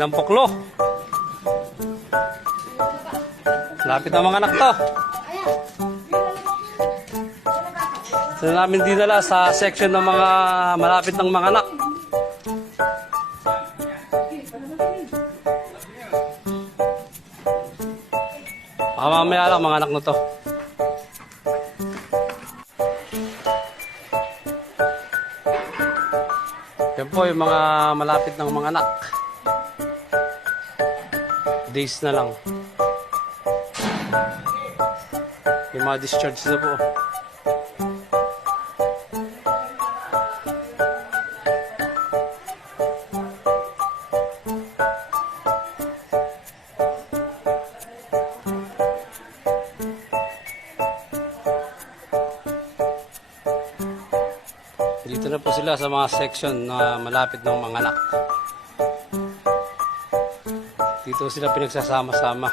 ng puklo. Lapit ng mga anak to. Sila namin dinala sa section ng mga malapit ng mga anak. Baka mamaya lang mga anak na to. Yan po yung mga malapit ng mga anak. Days na lang. Yung mga discharge na po. Dito na po sila sa mga section na malapit ng mga anak. Dito sila pinagsasama-sama.